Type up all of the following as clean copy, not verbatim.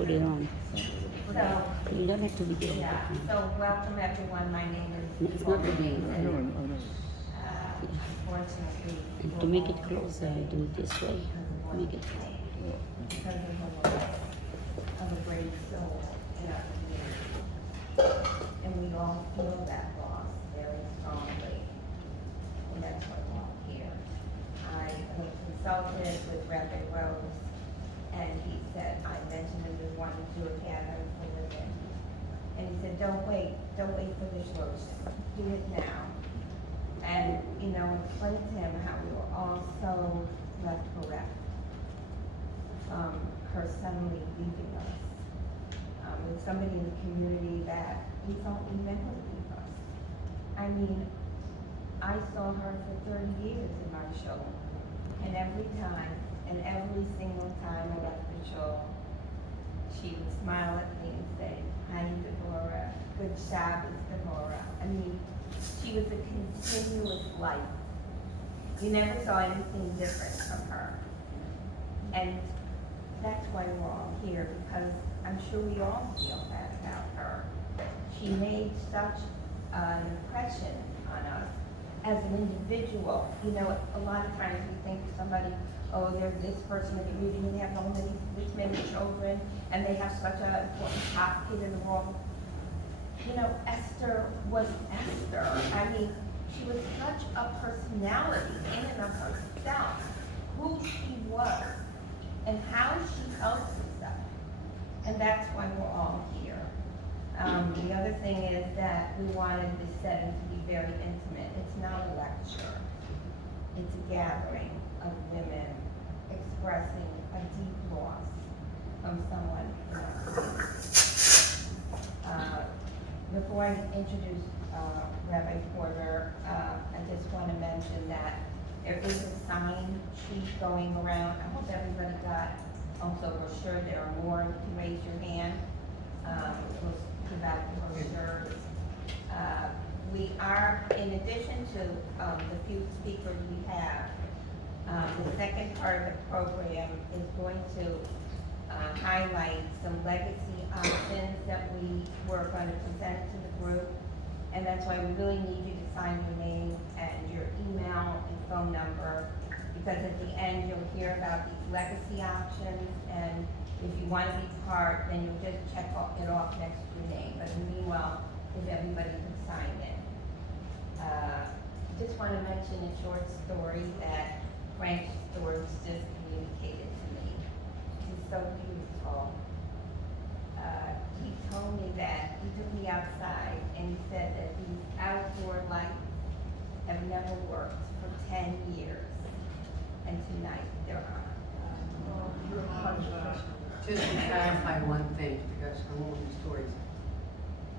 put it on. So, You don't have to be there. yeah, so welcome everyone, my name is. It's not the game. Unfortunately. And to make it closer, I do it this way. Make it. Because of the loss of a great soul in our community. And we all feel that loss very strongly. And that's why we're all here. I was consulted with Rabbi Rose, and he said, I mentioned that we wanted to do a gathering for women. And he said, don't wait for the solution. Do it now. And, explain to him how we were all so left bereft from her suddenly leaving us. With somebody in the community that we thought would never leave us. I mean, I saw her for 30 years in my show. And every single time I left the show, she would smile at me and say, hi, Deborah, good Shabbos, Deborah. I mean, she was a continuous light. You never saw anything different from her. And that's why we're all here, because I'm sure we all feel that about her. She made such an impression on us as an individual. A lot of times we think somebody, oh, they're this person in the community, they have this many children, and they have such an important top kid in the world. Esther was Esther. I mean, she was such a personality in and of herself, who she was, and how she helped herself. And that's why we're all here. The other thing is that we wanted this setting to be very intimate. It's not a lecture. It's a gathering of women expressing a deep loss from someone in our community. Before I introduce Rabbi Porter, I just want to mention that there is a sign sheet going around. I hope everybody got also a brochure. There are more. You can raise your hand. We'll give out the brochures. We are, in addition to the few speakers we have, the second part of the program is going to highlight some legacy options that we were going to present to the group. And that's why we really need you to sign your name and your email and phone number, because at the end you'll hear about these legacy options, and if you want to be part, then you'll just check it off next to your name. But meanwhile, if everybody can sign it. Just want to mention a short story that Frank Storch just communicated to me. He's so beautiful. He told me that he took me outside and he said that these outdoor lights have never worked for 10 years. And tonight they're on. Just to clarify one thing, because from all the stories,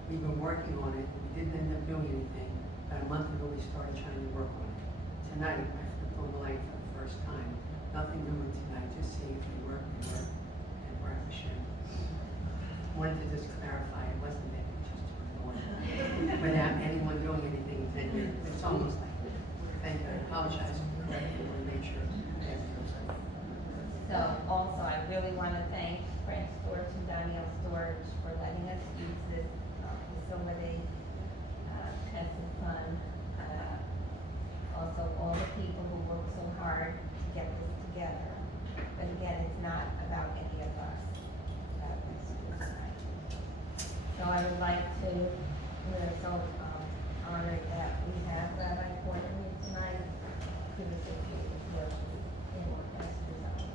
we've been working on it, we didn't end up doing anything. About a month ago, we started trying to work on it. Tonight, I flipped on the light for the first time. Nothing doing tonight, just seeing if they work, and we're at the show. Wanted to just clarify, it wasn't that we just turned on without anyone doing anything in 10 years. It's almost like, thank you, I apologize for that, I want to make sure. So also, I really want to thank Frank Storch and Danielle Storch for letting us use this facility. Has some fun. Also, all the people who work so hard to get this together. But again, it's not about any of us. It's about this tonight. So I would like to, we're so honored that we have Rabbi Porter here tonight. Give us a few words in Esther's honor.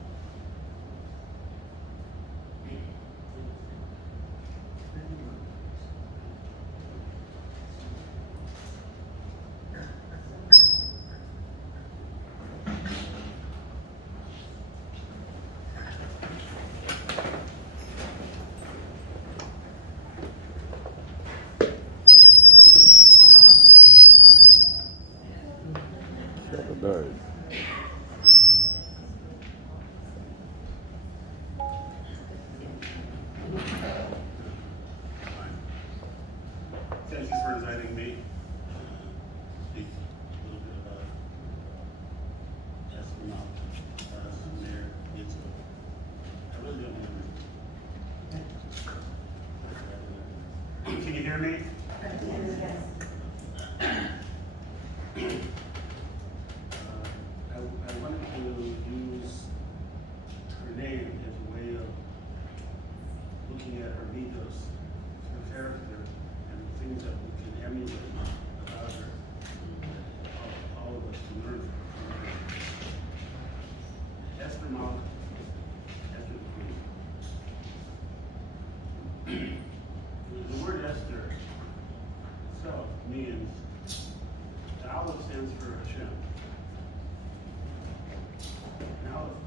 Got the bird. hear me? I wanted to use her name as a way of looking at her mythos, her character, and the things that we can emulate about her. All of us can learn from her. Esther Malka, Esther the Queen. The word Esther itself means, the Aleph stands for Hashem. An Aleph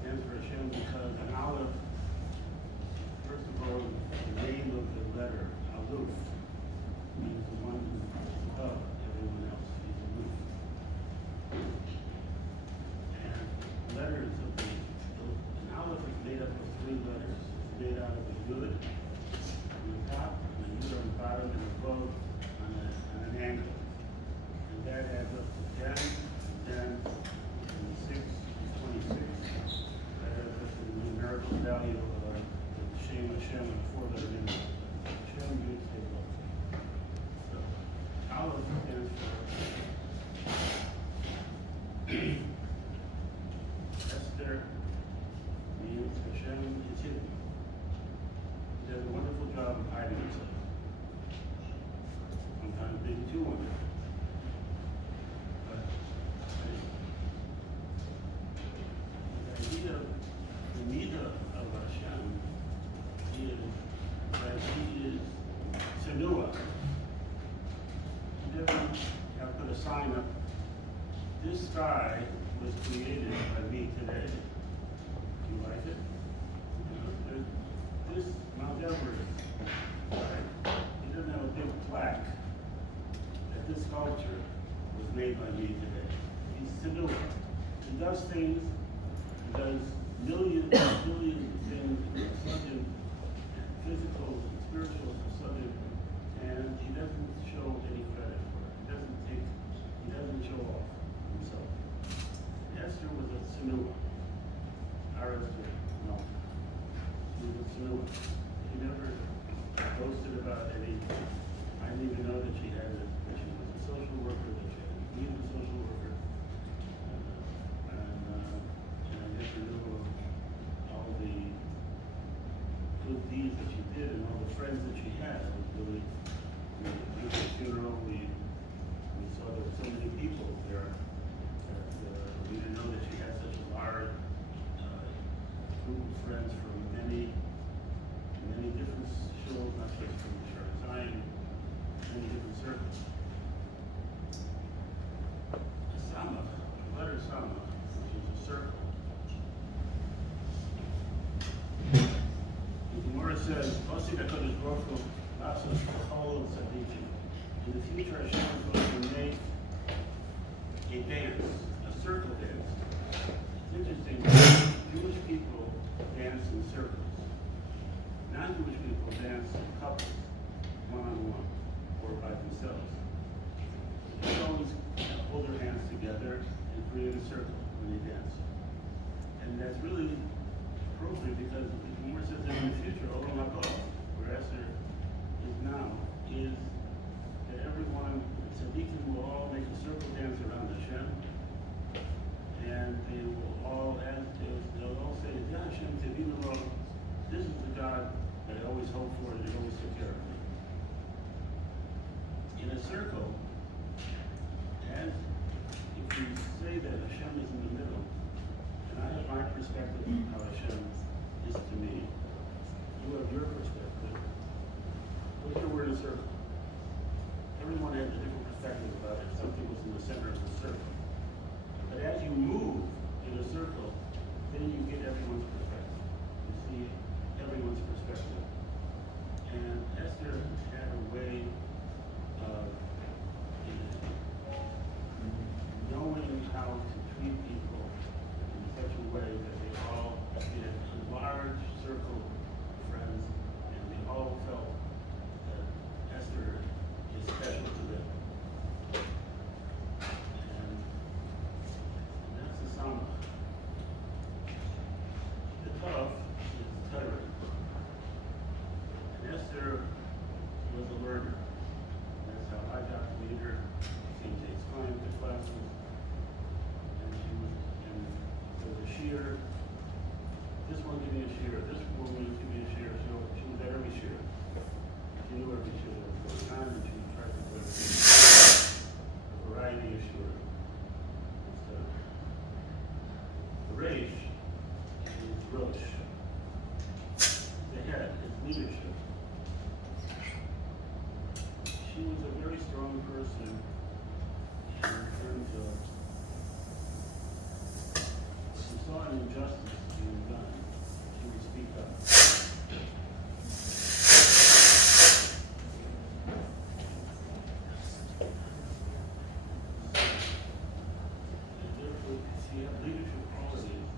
stands for Hashem because an Aleph, first of all, the name of the letter, Aleph, means the one who's above everyone else. He's aloof. And letters of an Aleph is made up of 3 letters. It's made out of a Yud on the top, and a Yud on the bottom, and a Vav on an angle. And that adds up to 10, and 6 is 26. That adds up to the numerical value of the Shem Hashem and 4-letter name. Hashem, Yud, Hey, Vav. So, Aleph stands for Esther, means Hashem is hidden. He does a wonderful job of hiding himself. Sometimes maybe too wonderful. But the idea of Hashem is that he is Senua. He doesn't have put a sign up. This sky was created by me today. Do you like it? You know, this Mount Everest, right? He doesn't have a big plaque that this sculpture was made by me today. He's Senua. He does things, he does millions and billions of things that are subject, physical and spiritual are subject, and he doesn't show any credit for it. He doesn't show off himself. Esther was a Senua. Our Esther, no. She was a Senua. She never boasted about any. I didn't even know that she had it, that she was a social worker, that she had a degree as a social worker. And I never knew all the good deeds that she did and all the friends that she had. It was really, we went to the funeral, we saw there were so many people there that we didn't know that she had such a large group of friends from many different shows, not just from Zion, many different circles. Sama, the letter Sama, which is a circle. The Gemara says, "Osik HaKadosh Baruch Hu lasos kol tzadikim." In the future, Hashem is going to make a dance, a circle dance. It's interesting, Jewish people dance in circles. Non-Jewish people dance in couples, one-on-one, or by themselves. They always hold their hands together and create a circle when they dance. And that's really appropriate because the Gemara says that in the future, Olam Haba, where Esther is now, is that everyone, tzaddikim, will all make a circle dance around Hashem, and they will all ask, they'll all say, "Ya Hashem, Tevinu Lo, this is the God that I always hoped for and that always took care of me." In a circle, as if you say that Hashem is in the middle, and I have my perspective of how Hashem is to me, you have your perspective. What's your word in a circle? Everyone has a different perspective about it. Something was in the center of the circle. But as you move in a circle, then you get everyone's perspective. You see everyone's perspective. And Esther had a way of knowing how to treat people in such a way that they all in a large circle person in terms of if she saw an injustice being done, she would speak up. And therefore, she had leadership qualities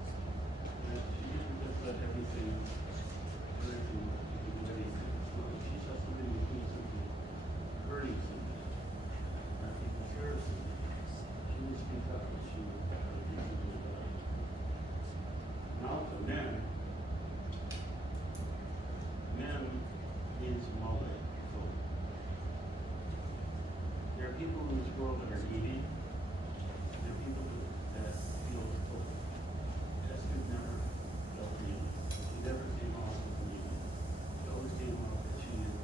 that she didn't just let everything do anything. No, she saw something was doing something, hurting something, not taking care of something. She would speak up and she would do something about it. Malka, men is Malka. So there are people in this world that are needy. There are people that feel full. Esther never felt needy. She never came off with needy. She always came off that she is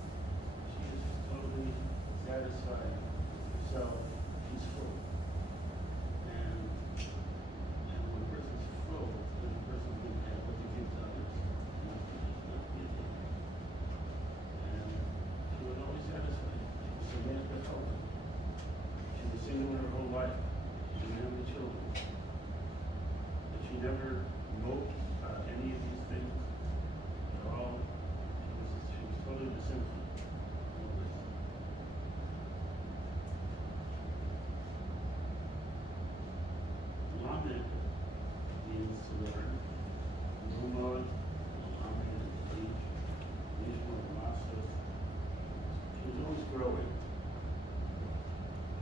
totally satisfied with herself. She's full. And when a person's full, then a person can have what they give to others. Not give them. And she was always satisfied. She was a man that helped her. She was single her whole life. She didn't have the children. But she never moped about any of these things at all. She was totally disinterested. Lamed means to learn. Lumod, Lamed, teach. Nishma, Master. She was always growing.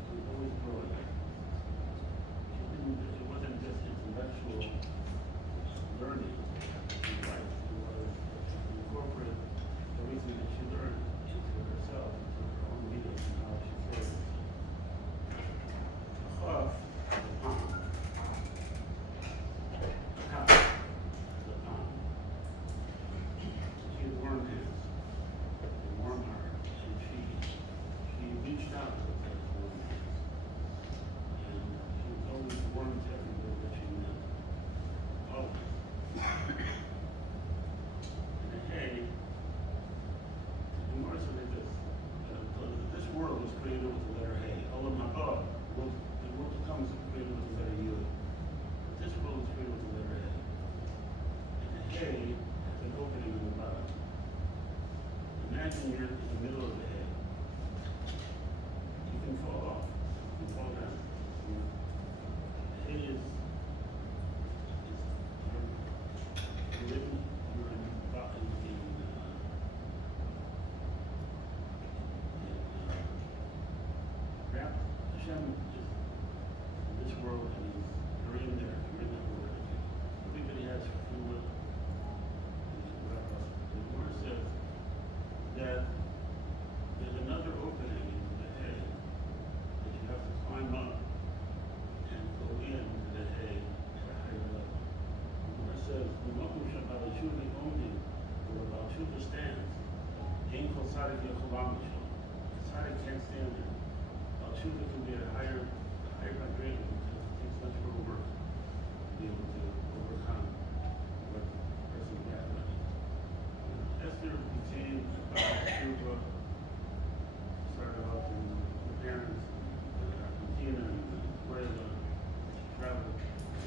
She was always growing. It wasn't just intellectual learning. She liked to incorporate everything that she learned into herself, into her own leaders and how she served. Yahav, the palm. Yahav, the palm. She had warm hands, a warm heart, and she reached out with those warm hands. And she was always warm to everybody that she met. Always. And hey, and more so than this world was created with the letter Hey. Olam haba, the world to come is created with the letter Yud. But this world is created with the letter Hey. And the Hey has an opening in the bottom. Imagine you're in the middle of the Hey. You can fall off. You can fall down. The Hey is you're living, you're in rap. Hashem is in this world and you're in there, you're in that world. Everybody has free will. The Lord says that there's another opening into the hay that you have to climb up and go into the hay at a higher level. The Lord says, the Malka Shabbat Tshuva only, or about Tshuva stands. Ain't called Tzaddik Yecholam Mishal. Tzaddik can't stand there. About Tshuva can be a higher vibration because it takes much more work to be able to overcome what the person got done. Esther became about Tshuva, started off in her parents, Argentina and Venezuela. She traveled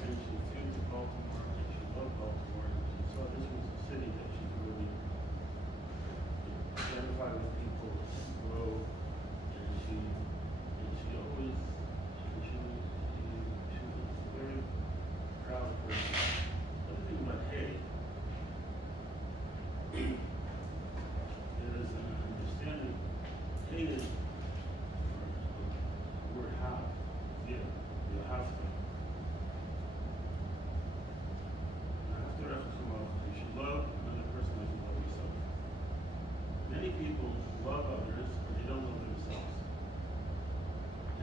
and she came to Baltimore and she loved Baltimore and she saw this was a city that she could really identify with people, grow, and she always she was a very proud person. Other thing about Hay, there is an understanding. Hay is the word how, yeah, you have to. After you should love another person like you love yourself. Many people love others, but they don't love themselves.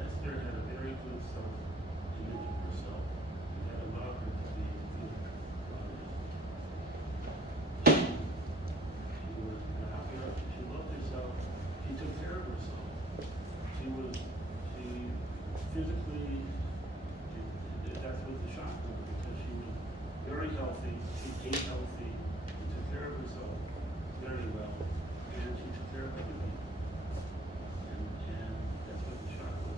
Esther had a very good self-image of herself. And that allowed her to be good for others. She loved herself. She took care of herself. She physically, that was the shock to her because she was very healthy. She ate healthy. She took care of herself very well. And she took care of other people. And that's what the shock was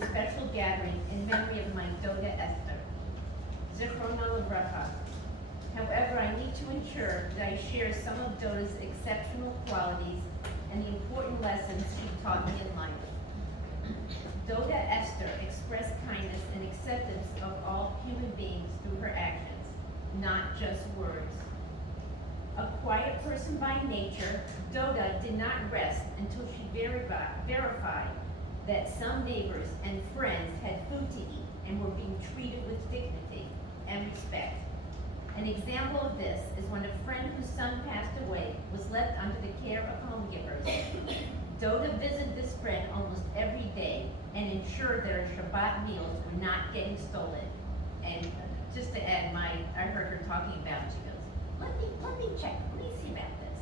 a special gathering in memory of my Doda Esther. Zichrona Livracha. However, I need to ensure that I share some of Doda's exceptional qualities and the important lessons she taught me in life. Doda Esther expressed kindness and acceptance of all human beings through her actions, not just words. A quiet person by nature, Doda did not rest until she verified that some neighbors and friends had food to eat and were being treated with dignity and respect. An example of this is when a friend whose son passed away was left under the care of home givers. Doda visited this friend almost every day and ensured that her Shabbat meals were not getting stolen. And just to add, I heard her talking about it. She goes, let me check, let me see about this.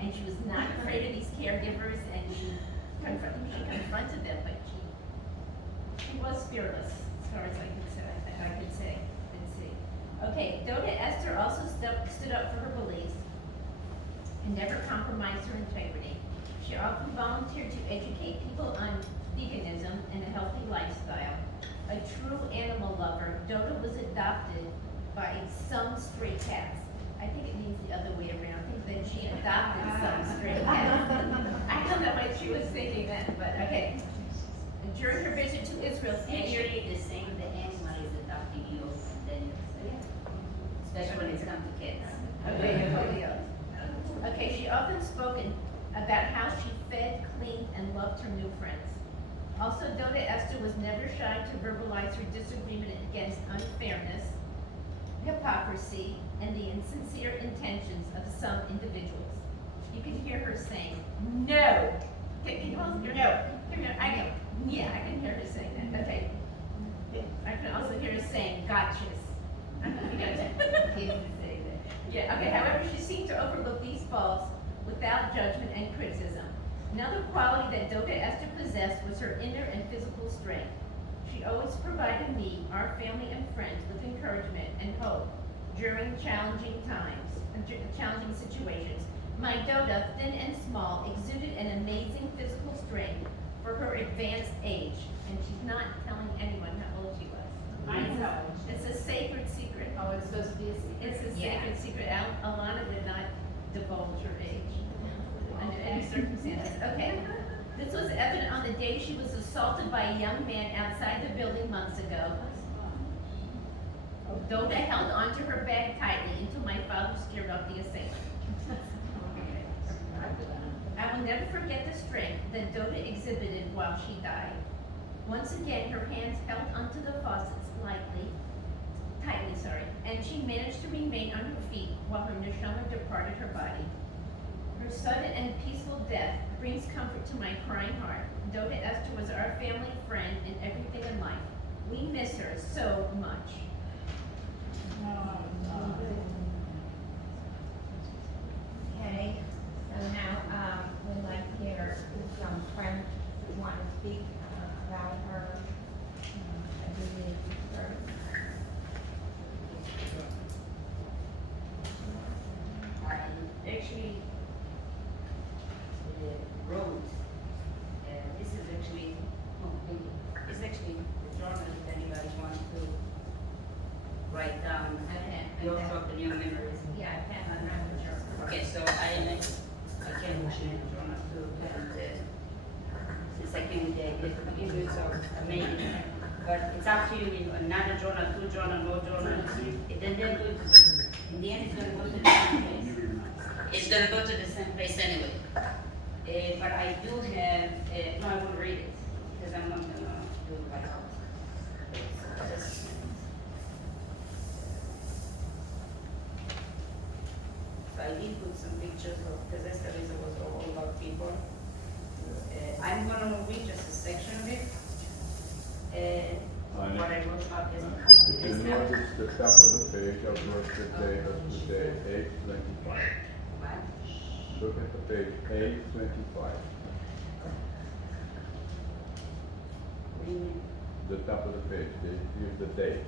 And she was not afraid of these caregivers, and she confronted them, but she was fearless, as far as I could say. Okay, Doda Esther also stood up for her beliefs and never compromised her integrity. She often volunteered to educate people on veganism and a healthy lifestyle. A true animal lover, Doda was adopted by some stray cats. I think it means the other way around. I think that she adopted some stray cats. I don't know what she was thinking then, but okay. And during her visit to Israel, Actually, the same, the animal is adopting you, and then especially when it's come to kids. Okay, she often spoken about how she fed, cleaned, and loved her new friends. Also, Doda Esther was never shy to verbalize her disagreement against unfairness, hypocrisy, and the insincere intentions of some individuals. You can hear her saying, no. Can you all hear no? I can, yeah, I can hear her saying that. Okay. I can also hear her saying, gotchas. I don't know if you guys can say that. Yeah, okay, however, she seemed to overlook these faults without judgment and criticism. Another quality that Doda Esther possessed was her inner and physical strength. She always provided me, our family and friends, with encouragement and hope during challenging times, challenging situations. My Doda, thin and small, exuded an amazing physical strength for her advanced age, and she's not telling anyone how old she was. I know. It's a sacred secret. Oh, it's supposed to be a secret? It's a sacred secret. Alana did not divulge her age under any circumstances. Okay. This was evident on the day she was assaulted by a young man outside the building months ago. Doda held onto her bag tightly until my father scared off the assailant. I will never forget the strength that Doda exhibited while she died. Once again, her hands held onto the faucets tightly, and she managed to remain on her feet while her neshama departed her body. Her sudden and peaceful death brings comfort to my crying heart. Doda Esther was our family friend and everything in life. We miss her so much. Okay, so now, we'd like to hear some friends who want to speak about her. I believe first. Actually, the roads, this is actually, it's actually the journal if anybody wants to write down your thoughts and your memories. Yeah, I can't remember your. Okay, so I can mention the journal too, and since I came there, it gives you some amazing, but it's up to you, another journal, two journal, no journal, then they're going to, in the end, it's going to go to the same place. It's going to go to the same place anyway. But I do have, no, I won't read it, because I'm not going to do it by heart. So I did put some pictures of, because Esther was all about people. I'm going to read just a section of it. What I wrote about is. If you notice the top of the page, I've wrote the date of today, 8/25. What? Look at the page, 8/25. What do you mean? The top of the page, they give the date.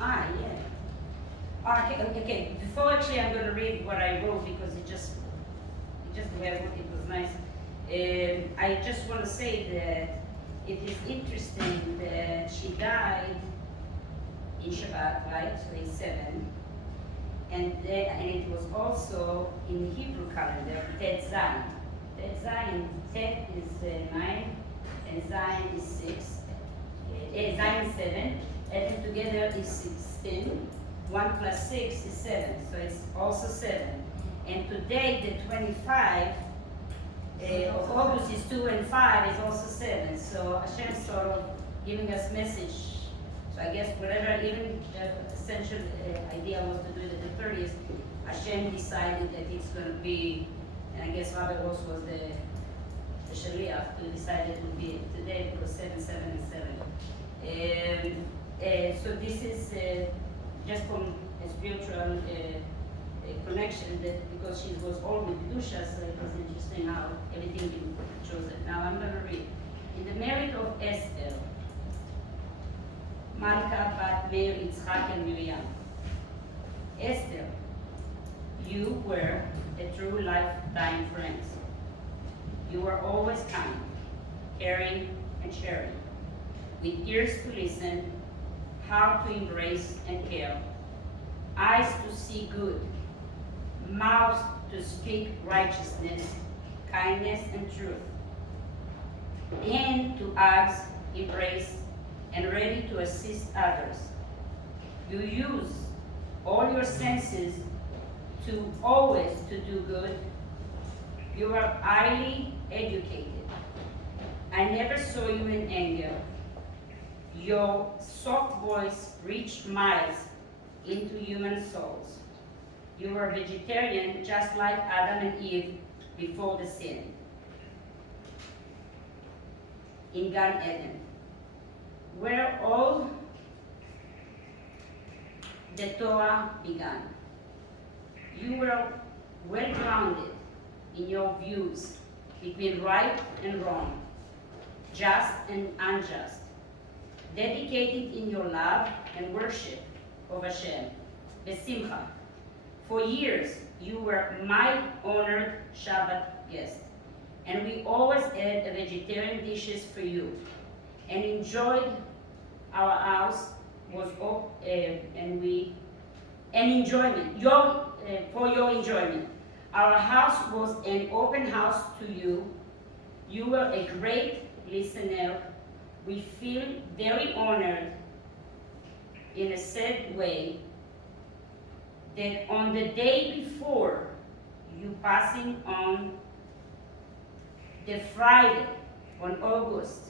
Ah, yeah. Okay. Before actually I'm going to read what I wrote because it just the way I wrote it was nice. I just want to say that it is interesting that she died in Shabbat, right? So it's 7. And it was also in the Hebrew calendar, Tet Zayin. Tet Zayin, Tet is 9, and Zayin is 6. Zayin is 7, added together is 16. 1 plus 6 is 7, so it's also 7. And today, the 25 of August is 2 and 5 is also 7. So Hashem sort of giving us message. So I guess whatever, even the essential idea was to do it at the 30th, Hashem decided that it's going to be, and I guess Rabbi Ross was the Shaliach who decided it would be today because 7, 7, and 7. So this is just from a spiritual connection that because she was all with Kedusha, so it was interesting how everything been chosen. Now I'm going to read. In the merit of Esther, Malka, Bat, Meir, Yitzchak, and Miriam. Esther, you were a true lifetime friend. You were always kind, caring, and sharing, with ears to listen, heart to embrace and care, eyes to see good, mouths to speak righteousness, kindness, and truth, hand to hugs, embrace, and ready to assist others. You use all your senses to always to do good. You are highly educated. I never saw you in anger. Your soft voice reached miles into human souls. You were vegetarian just like Adam and Eve before the sin in Gan Eden, where all the Torah began. You were well grounded in your views between right and wrong, just and unjust, dedicated in your love and worship of Hashem, Besimcha. For years, you were my honored Shabbat guest, and we always had vegetarian dishes for you, and enjoyed our house was for your enjoyment. Our house was an open house to you. You were a great listener. We feel very honored in a sad way that on the day before you passing on the Friday on August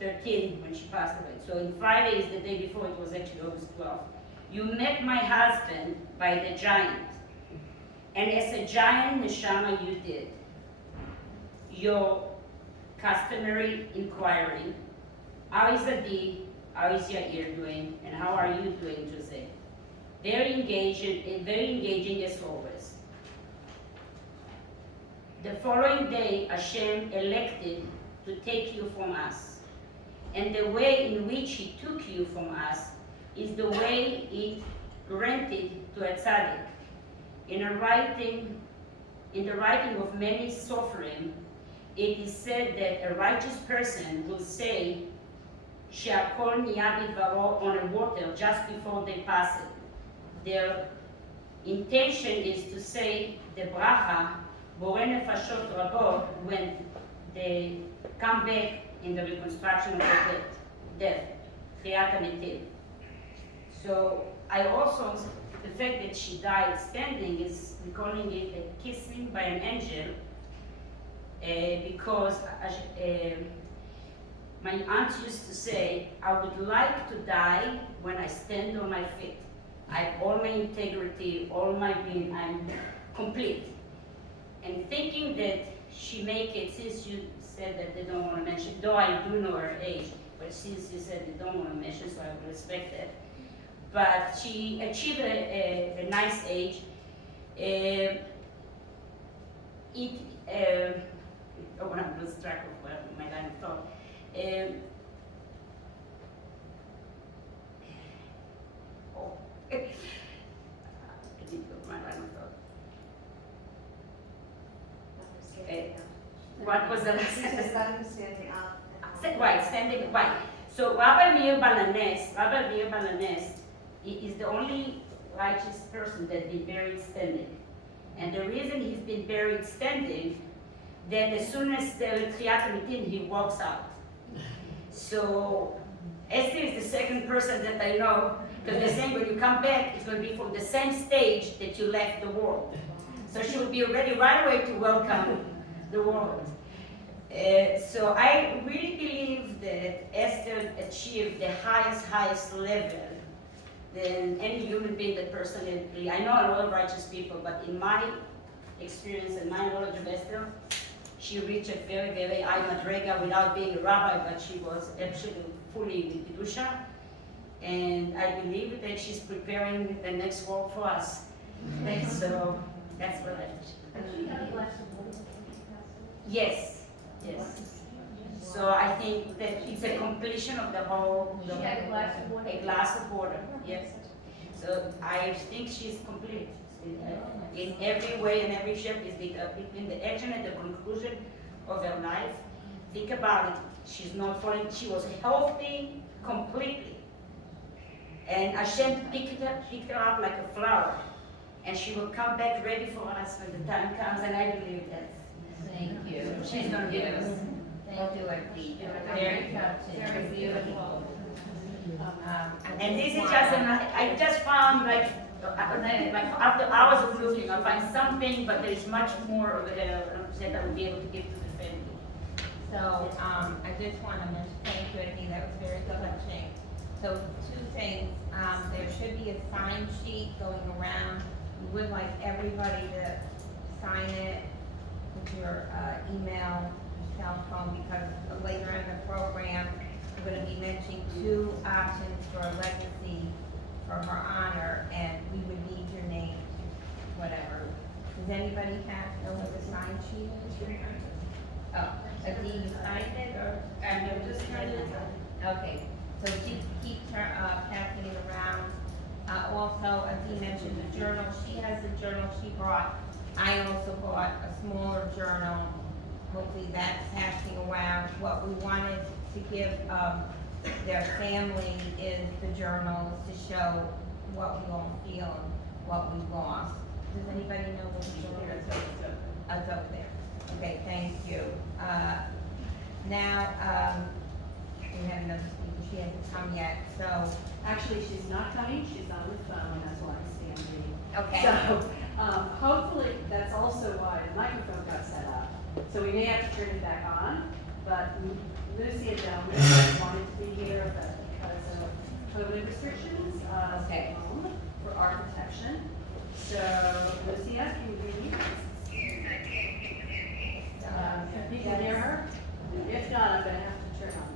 13th when she passed away. So in Friday is the day before, it was actually August 12th. You met my husband by the giant. And as a giant neshama you did. Your customary inquiry, how is Adi, how is Yair doing, and how are you doing, Jose? Very engaging as always. The following day, Hashem elected to take you from us. And the way in which he took you from us is the way he granted to a tzaddik. In the writing of many Sofrim, it is said that a righteous person will say, She'akol niyah bidvaro on a water just before they pass it. Their intention is to say the bracha, Borei nefashot rabot, when they come back in the reconstruction of the death, Chiyat HaMetim. So I also, the fact that she died standing is, we're calling it a kissing by an angel, because my aunt used to say, I would like to die when I stand on my feet. I have all my integrity, all my being, I'm complete. And thinking that she make it, since you said that they don't want to mention, though I do know her age, but since you said they don't want to mention, so I would respect that. But she achieved a nice age. I'm lost track of my line of thought. I didn't go my line of thought. what was the last He sentence? says that understanding up. Right, standing, right. So Rabbi Meir Balanes is the only righteous person that been buried standing. And the reason he's been buried standing, that as soon as the Tchiyat Mitim, he walks out. So Esther is the second person that I know, because they're saying when you come back, it's going to be from the same stage that you left the world. So she will be ready right away to welcome the world. So I really believe that Esther achieved the highest level than any human being that personally, I know a lot of righteous people, but in my experience and my knowledge of Esther, she reached a very high madrega without being a rabbi, but she was absolutely fully with Kedusha. And I believe that she's preparing the next world for us. And so that's what I think. Yes. So I think that it's a completion of the whole. She had a glass of water? A glass of water, yes. So I think she's complete in every way and every shape. Is between the action and the conclusion of her life. Think about it. She's not falling. She was healthy completely, and Hashem picked her up like a flower, and she will come back ready for us when the time comes. And I believe that. Thank you. She's going to give us. Thank you, Aditi. Very touching. Very beautiful. And this is just, I just found like after hours of looking, I find something, but there is much more over there that I will be able to give to the family. So, I just want to mention, thank you, Aditi, that was very touching. So, two things, there should be a sign sheet going around. We would like everybody to sign it with your email, cell phone, because later in the program, we're gonna be mentioning two options for a legacy for her honor, and we would need your name, whatever. Does anybody know what the sign sheet is? Oh, Adi, you signed it, or? And just kind of. Okay, so keep passing it around. Also, Adi mentioned the journal. She has the journal she brought. I also bought a smaller journal. Hopefully that's passing around. What we wanted to give their family is the journals to show what we all feel and what we lost. Does anybody know what the journal is? Oh, it's up there. Okay, thank you. Now, we have another speaker. She hasn't come yet, so. Actually, she's not coming, she's on the phone, that's why I'm standing. Okay. So, hopefully, that's also why the microphone got set up. So we may have to turn it back on, but Lucy and Delman wanted to be here, but because of COVID restrictions, stay home for our protection. So, Lucia, can you hear me? Can people hear her? If not, I'm gonna have to turn on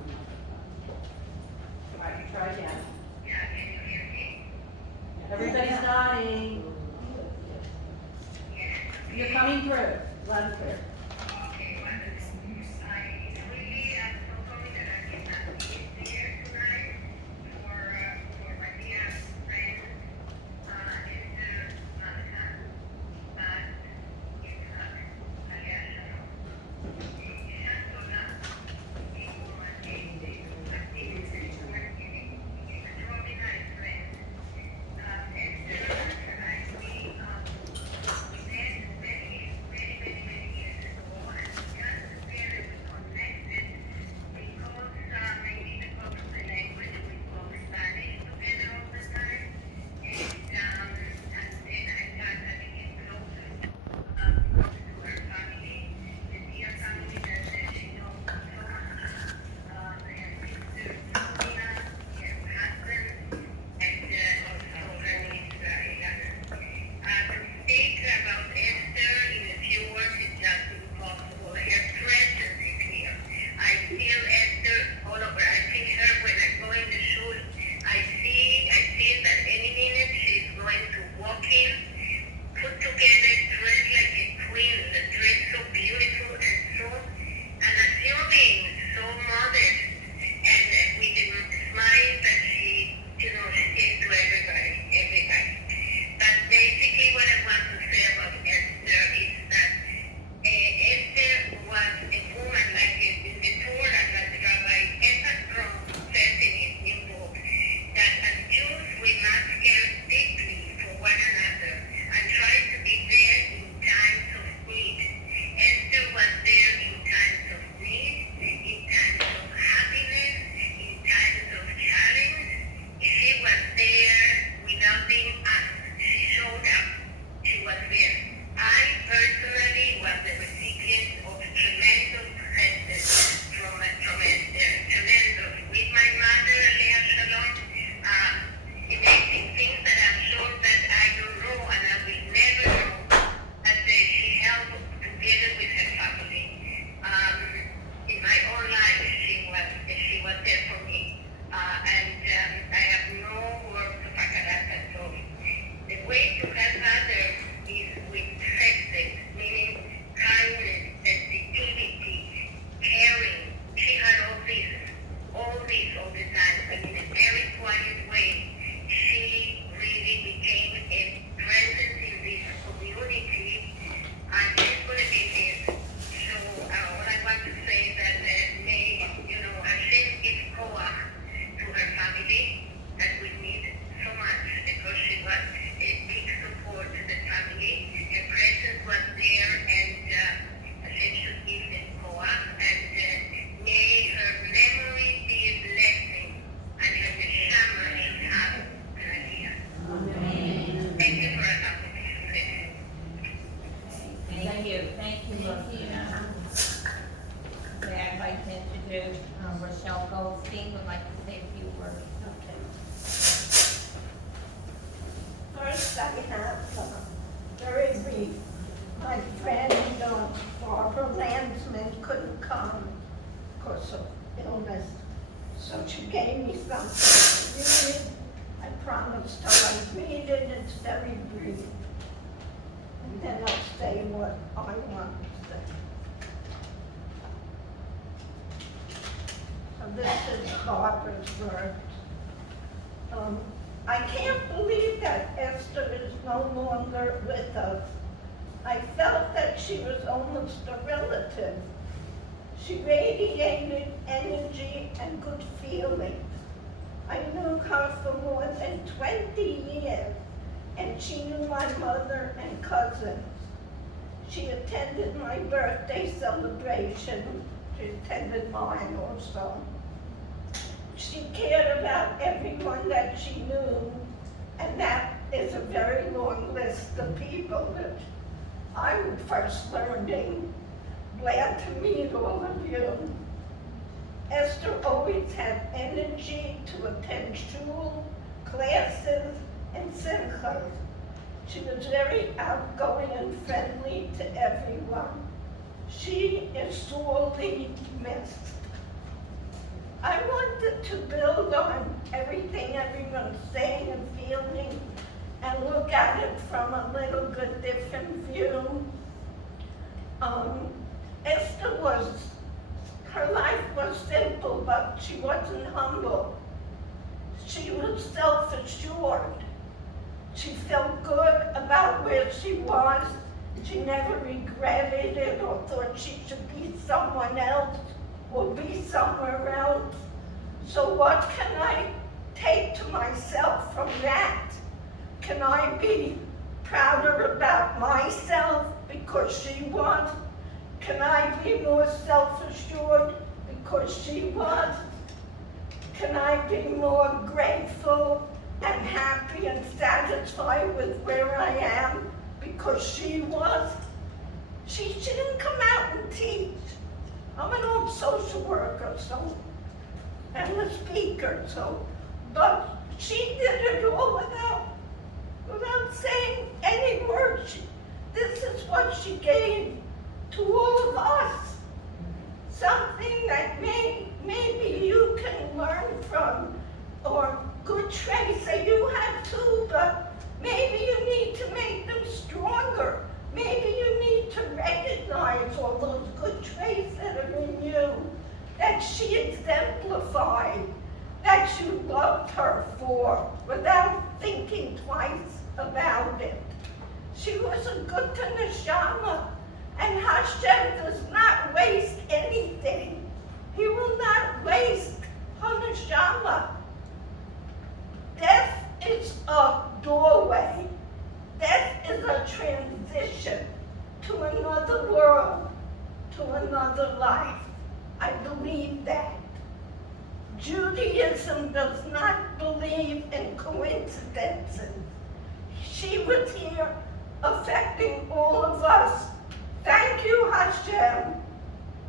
the microphone. All right, try again. Everybody's nodding. You're coming through, loud and clear. do. Rochelle Goldstein would like to say a few words. First, I have very brief. My friend Barbara Landsman couldn't come because of illness, so she gave me something to read. I promised her I'd read it. It's very brief, and then I'll say what I want to say. So this is Barbara's words. I can't believe that Esther is no longer with us. I felt that she was almost a relative. She radiated energy and good feelings. I knew her for more than 20 years, and she knew my mother and cousins. She attended my birthday celebration. She attended mine also. She cared about everyone that she knew, and that is a very long list of people that I'm first learning. Glad to meet all of you. Esther always had energy to attend shul, classes, and simchas. She was very outgoing and friendly to everyone. She is sorely missed. I wanted to build on everything everyone's saying and feeling and look at it from a little bit different view. Esther her life was simple, but she wasn't humble. She was self-assured. She felt good about where she was. She never regretted it or thought she should be someone else or be somewhere else. So what can I take to myself from that? Can I be prouder about myself because she was? Can I be more self-assured because she was? Can I be more grateful and happy and satisfied with where I am because she was? She didn't come out and teach. I'm an old social worker, and a speaker, but she did it all without saying any words. This is what she gave to all of us. Something that maybe you can learn from, or good traits that you have too, but maybe you need to make them stronger. Maybe you need to recognize all those good traits that are in you, that she exemplified, that you loved her for, without thinking twice about it. She was a good neshama, and Hashem does not waste anything. He will not waste her neshama. Death is a doorway. Death is a transition to another world, to another life. I believe that. Judaism does not believe in coincidences. She was here affecting all of us. Thank you, Hashem,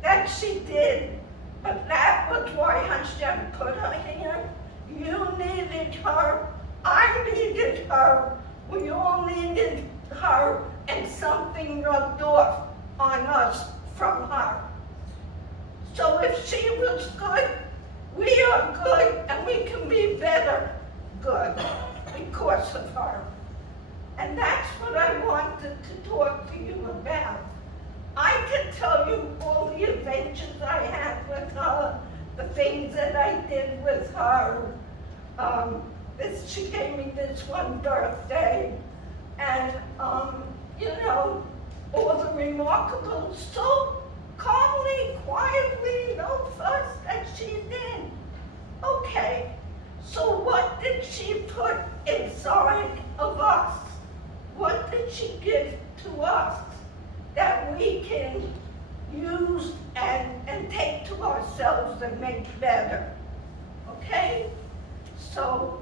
that she did. But that was why Hashem put her here. You needed her. I needed her. We all needed her, and something rubbed off on us from her. So if she was good, we are good, and we can be better good because of her. And that's what I wanted to talk to you about. I can tell you all the adventures I had with her, the things that I did with her. She gave me this one birthday, and all the remarkable, so calmly, quietly, no fuss that she did. Okay, so what did she put inside of us? What did she give to us that we can use and take to ourselves and make better? Okay? So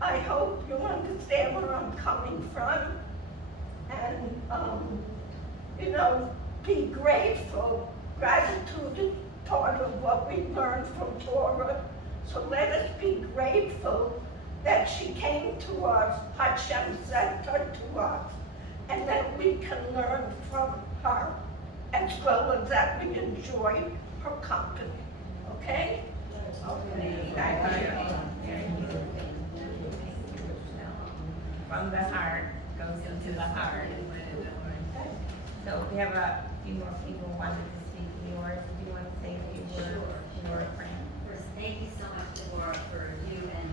I hope you understand where I'm coming from, and be grateful. Gratitude part of what we learned from Torah. So let us be grateful that she came to us, Hashem sent her to us, and that we can learn from her, as well as that we enjoy her company. Okay? From the heart goes into the heart. So we have a few more people wanted to speak. Yours, if you want to say a few words, your friend. First, thank you so much, Deborah, for you and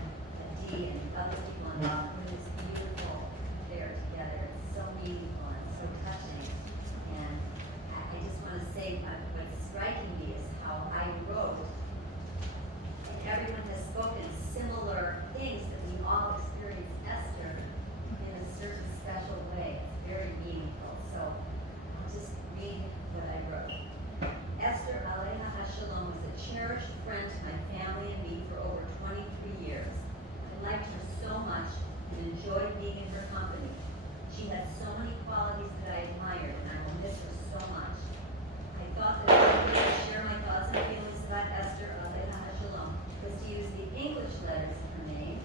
Dee and other people involved in this beautiful affair together. It's so meaningful and so touching. And I just want to say, what's striking me is how I wrote, and everyone has spoken similar things that we all experienced Esther in a certain special way. It's very meaningful. So I'll just read what I wrote. Esther Aleha Hashalom was a cherished friend to my family and me for over 23 years. I liked her so much and enjoyed being in her company. She had so many qualities that I admired, and I will miss her so much. I thought that the way to share my thoughts and feelings about Esther Aleha Hashalom was to use the English letters in her name,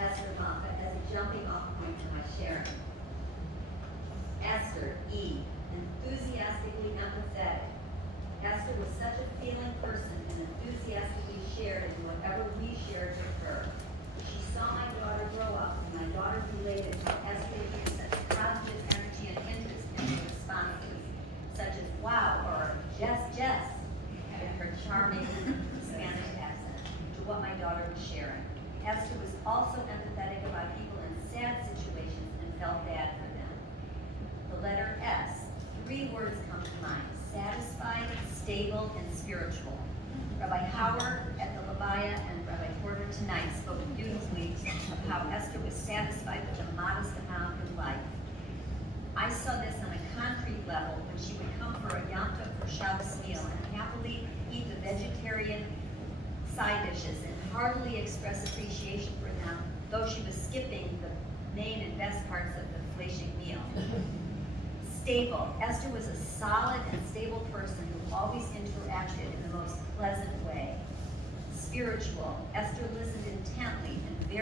Esther Malka, as a jumping off point for my sharing. Esther, E, enthusiastically empathetic. Esther was such a feeling person and enthusiastically shared in whatever we shared with her. She saw my daughter grow up, and my daughter related how Esther used such positive energy and interest in her responses, such as wow or Jess, in her charming Spanish accent, to what my daughter was sharing. Esther was also empathetic about people in sad situations and felt bad for them. The letter S. 3 words come to mind: satisfied, stable, and spiritual. Rabbi Howard at the Labaya and Rabbi Porter tonight spoke beautifully of how Esther was satisfied with a modest amount in life. I saw this on a concrete level when she would come for a Yom Tov for Shabbos meal and happily eat the vegetarian side dishes and heartily express appreciation for them, though she was skipping the main and best parts of the fleshing meal. Stable. Esther was a solid and stable person who always interacted in the most pleasant way. Spiritual. Esther listened intently and very